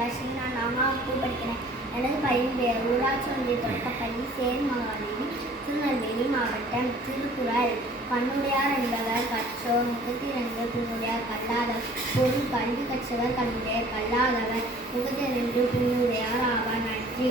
விகாஷினி. நான் 4ஆம் வகுப்பு படிக்கிறேன். எனது பள்ளியின் பெயர் ஊராட்சி ஒன்றிய தொடக்கப்பள்ளி சேர்மகாலினி, திருநெல்வேலி மாவட்டம். திருக்குறள். கண்ணுடையார் என்பவர் கற்றோர். 32 புண்ணுடையார் கல்லாதவர். பொருள் கல்வி கற்றவர் கண்ணுடையார் கல்லாதவர். 32 புண்ணுடையார் ஆவார். நன்றி.